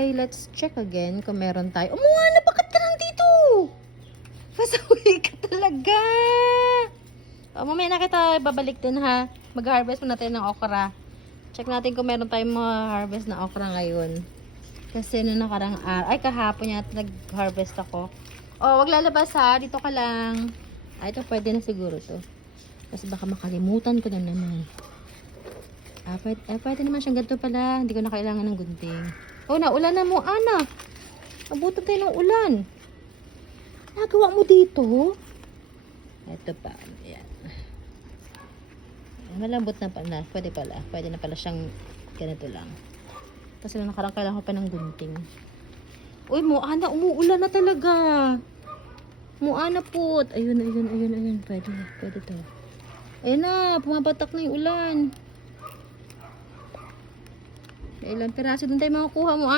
Okay, let's check again kung meron tayo. Umuha, bakit ka nandito? Pasawi ka talaga. Mamaya na kita babalik din ha. Mag-harvest muna tayo ng okra. Check natin kung meron tayong harvest na okra ngayon. Kasi nung nakarang kahapon yata nag-harvest ako. Oh, wag lalabas ha. Dito ka lang. Ito pwede na siguro to. Kasi baka makalimutan ko na naman. Pwede naman siyang ganito pala. Hindi ko na kailangan ng gunting. Oh, naulan na mo, Ana. Abutan tayo ng ulan. Nagawa mo dito? Ito pa. Ayan. Malambot na pala. Pwede pala. Pwede na pala siyang ganito lang. Kasi nakarang kailangan ko pa ng gunting. Uy, mo, Ana, umuulan na talaga. Mo, Ana po. Ayun. Pwede to. Ayun na, pumapatak na yung ulan. Ilang piraso din tayo makukuha mo.